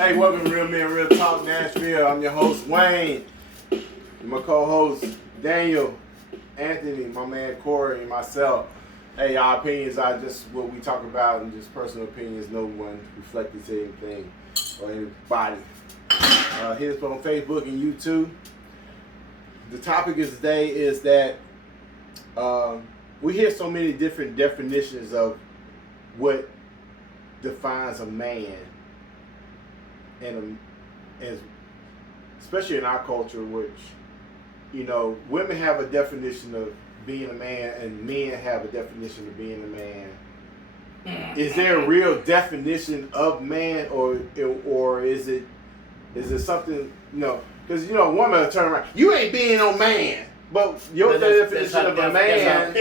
Hey, welcome to Real Men, Real Talk Nashville. I'm your host, Wayne. And my co-host, Daniel, Anthony, my man, Corey, and myself. Hey, our opinions are just what we talk about and just personal opinions. No one reflects anything or anybody. Hit us on Facebook and YouTube. The topic of today is that we hear so many different definitions of what defines a man. And especially in our culture, which, you know, women have a definition of being a man and men have a definition of being a man. Is there a real definition of man, or is it something, you know, because, you know, a woman will turn around, you ain't being no man. But your definition of a man,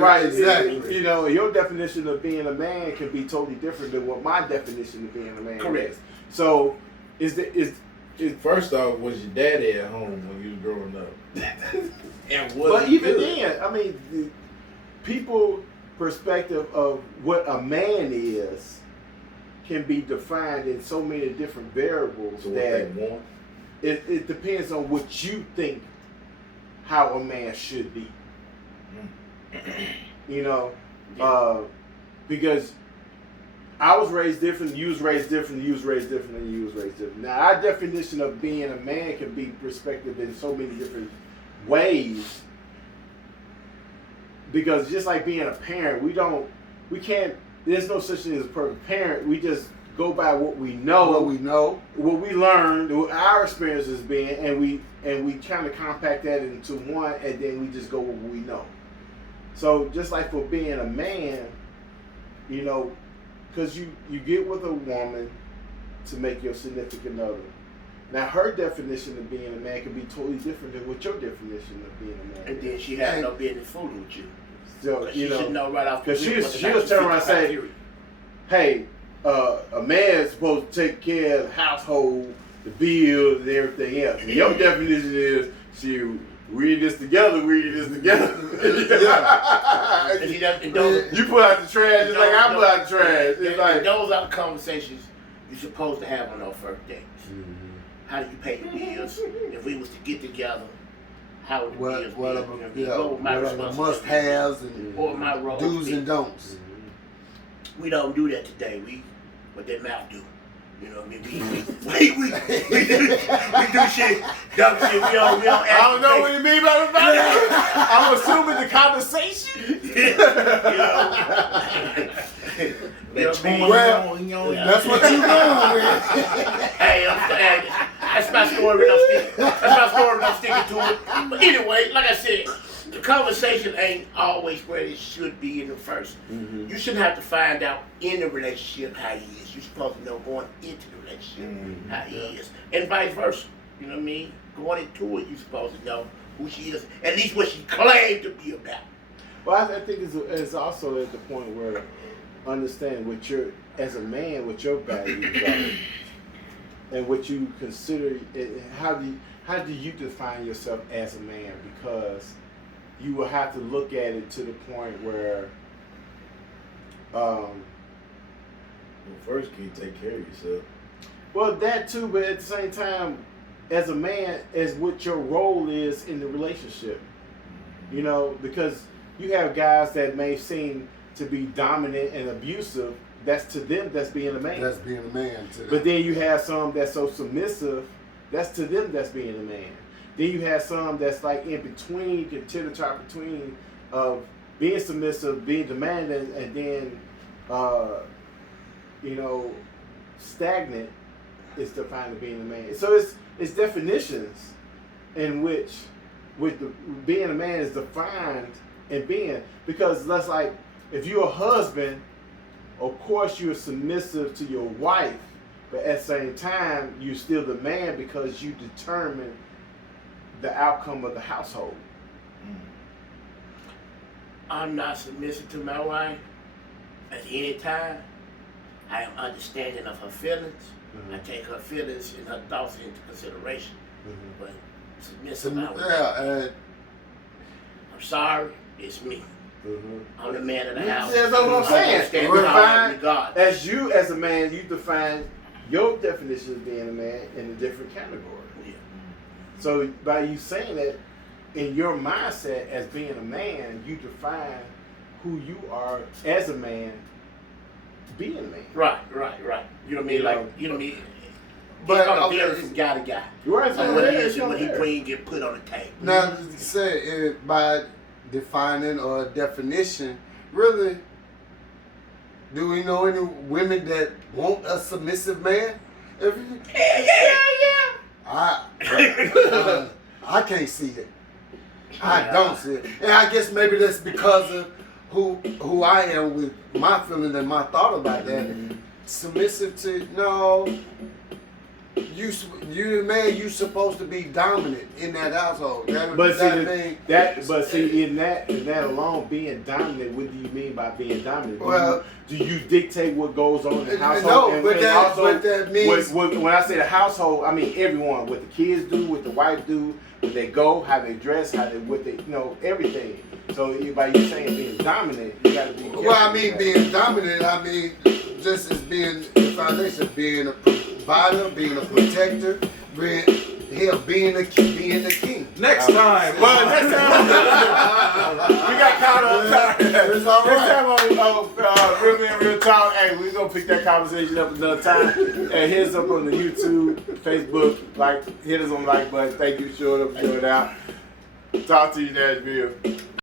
right? Exactly. You know, your definition of being a man can be totally different than what my definition of being a man is. So, is first off, was your daddy at home when you was growing up? But even then, I mean, the people' perspective of what a man is can be defined in so many different variables that it depends on what you think how a man should be. You know, because I was raised different, you was raised different, you was raised different, and you was raised different. Now, our definition of being a man can be perspective in so many different ways. Because just like being a parent, there's no such thing as a perfect parent. We just go by what we know, what we learned, what our experience has been, and we kind of compact that into one, and then we just go with what we know. So just like for being a man, you know, because you get with a woman to make your significant other. Now her definition of being a man can be totally different than what your definition of being a man. And then she has no business fooling with you. So you should know right off. Because she'll turn around and say, "Hey, a man is supposed to take care of the household, the bills, and everything else." And your definition is, read this together. And you put out the trash just like I put out the trash. It's like those are the conversations you're supposed to have on our first dates. Mm-hmm. How do you pay the bills? If we was to get together, how would the bills be? What are the must-haves and my role do's and don'ts? Mm-hmm. We don't do that today. What that mouth do. You know what I mean? We do shit, dumb shit. We don't I don't know what you mean by that. I'm assuming the conversation. That's what you going with. Hey, that's my story. I'm sticking to it. But anyway, like I said, the conversation ain't always where it should be in the first. Mm-hmm. You shouldn't have to find out in the relationship how he is. You're supposed to know going into the relationship how he is. And vice versa. You know what I mean? Going into it, you're supposed to know who she is. At least what she claimed to be about. Well, I think it's also at the point where understand what as a man, what your values are. And what you consider, how do you define yourself as a man? Because you will have to look at it to the point where, first, can you take care of yourself? Well, that too, but at the same time, as a man, as what your role is in the relationship. You know, because you have guys that may seem to be dominant and abusive. That's to them, that's being a man. That's being a man to them. But then you have some that's so submissive, that's to them, that's being a man. Then you have some that's like in between, can teeter-totter between of being submissive, being demanding, and then, you know, stagnant is defined as being a man. So it's definitions in which being a man is defined in being, because that's like, if you're a husband, of course you're submissive to your wife, but at the same time, you're still the man because you determine the outcome of the household. I'm not submissive to my wife at any time. I am understanding of her feelings. Mm-hmm. I take her feelings and her thoughts into consideration. Mm-hmm. But submissive, I'm sorry, it's me. Mm-hmm. I'm the man of the house. That's what I'm saying. As you, as a man, you define your definition of being a man in a different category. Yeah. So by you saying that, in your mindset as being a man, you define who you are as a man, being a man. Right. You know what I mean? Like, you know what I mean? But, But okay. varies from guy to guy. Right. And what he is and what he bring get put on the table. Now, say by defining or definition, really, do we know any women that want a submissive man? Yeah. I can't see it. I don't see it, and I guess maybe that's because of who I am with my feeling and my thought about that. Submissive to no. You man, you supposed to be dominant in that household. But see, in that alone, being dominant, what do you mean by being dominant? Well, do you dictate what goes on in the household? No, and, but and that, also, but that means when I say the household, I mean everyone. What the kids do, what the wife do, where they go, how they dress, what they, everything. So by you saying being dominant, you got to be careful. well, I mean being dominant. I mean just as being the foundation, being a provider, being a protector, being the king. Next time. But next time, we got caught up. It's all Next right. time on Real Men Real Talk, hey, we're going to pick that conversation up another time. And hit us up on the YouTube, Facebook, hit us on the like button. Thank you for showing up, showing out. Talk to you, Nashville.